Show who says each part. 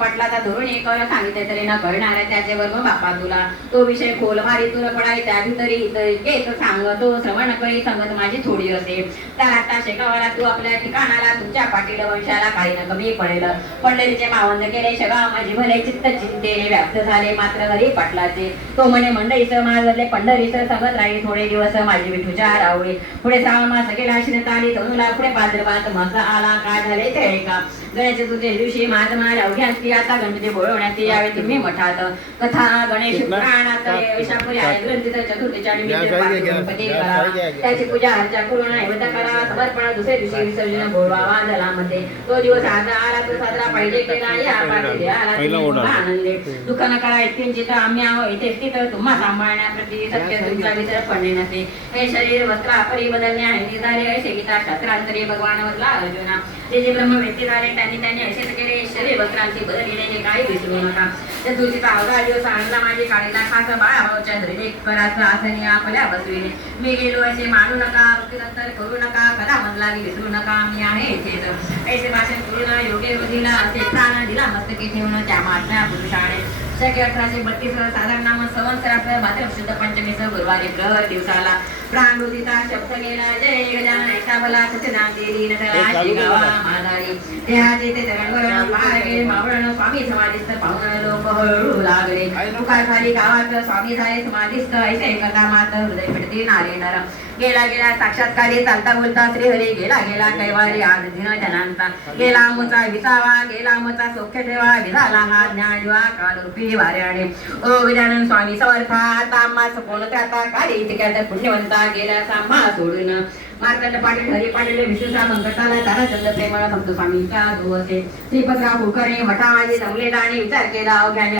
Speaker 1: पटला त्या धरून एक सांगितले तरी न कळणार आहे त्याचे वर्ग बापा तुला. तो विषय खोल मारी तुला पडाय त्या भितरी घेत सांग तो श्रवण कळी संगत माझी थोडी असे त्या आता शेगावाला तू आपल्या ठिकाणाला तुमच्या पाटील वंशाला काही न कमी पडेल. पंढरीचे मावंद केले शेगाव माझी भले चित्त चिंतेने व्याप्त झाले मात्र घरी पाटलाचे. तो म्हणे मंडईच माझले पंढरीच संगत राही थोडे दिवस माझी विठूच्या रावळी. पुढे श्रावण मास गेला श्रीत आली तनुला पुढे पाद्रपात मस आला काय झाले ते का गणेश तुझे दिवशी महात्मा अवघ्या आता गणपती बोलवण्यात यावे तुम्ही मठात कथा गणेश पुराणात विशापुरी आहे. ग्रंथीत चतुर्थीच्या निमित्त गणपती करा. त्याची पूजा अर्चा करून नैवेद्य करा. समर्पण दुसऱ्या दिवशी विसर्जन बोलवावा जलामध्ये तो दिवस आता आला तो साजरा पाहिजे केला या पाहिजे आला
Speaker 2: पहिला
Speaker 1: तुम्ही
Speaker 2: ओढा.
Speaker 1: आनंदे. दुःख न करा इतकिंचित आम्ही आहो इथे स्थित तुम्हा सांभाळण्याप्रती सत्य तुमचा विसर पडणे नसे. हे शरीर वस्त्र अपरी बदलणे आहे. निधारे ऐसे गीता शास्त्रांतरी भगवान वरला अर्जुना. जे जे ब्रह्म व्यक्ती झाले त्यांनी त्यांनी असेच केले. शरीर वस्त्रांची बदलले काही विसरू नका. दिवस आणला खास हो, आसनी आपल्या बसविले मी गेलो असे मानू नका करू नका कदा म्हणला विसरू नका मी आहे इथेच. ऐसे भाषण करून योगे असे प्राण दिला मस्तकी ठेवून त्या महात्म्या पुरुषाने. अठराशे बत्तीस साधारण नाम संवत्सरात भाद्रपद शुद्ध पंचमीसह गुरुवारी ग्रह दिवसाला. प्राण उदिता शब्द गेला जय गजान माधारी ते गेले मावळण स्वामी समाधीस्थ पाहून लोक हळू लागले तुकार खाली गावात स्वामी झाले समाधीस्थ ऐसे कथा मात हृदय फिटती नारे नर गेला गेला साक्षात्कारी चालता बोलता श्रीहरी गेला गेला कैवारी आज दिन जनांचा गेला मुचा विसावा गेला मुचा सौख्य ठेवा विधाला हा ज्ञान दिवा काल रूपी वाऱ्याने ओ गजानन स्वामी समर्था आता आम्हा सपोन त्याता काली इतिक्यात पुण्यवंता गेला साम्हा सोडून मार्कंड पाटील हरी पाटील विष्णूचा मंगताला ताराचंद प्रेमळ भक्त स्वामींच्या धुवसे श्रीपतराव कुलकर्णी मठामाजी जमलेला आणि विचार केला अवघ्याने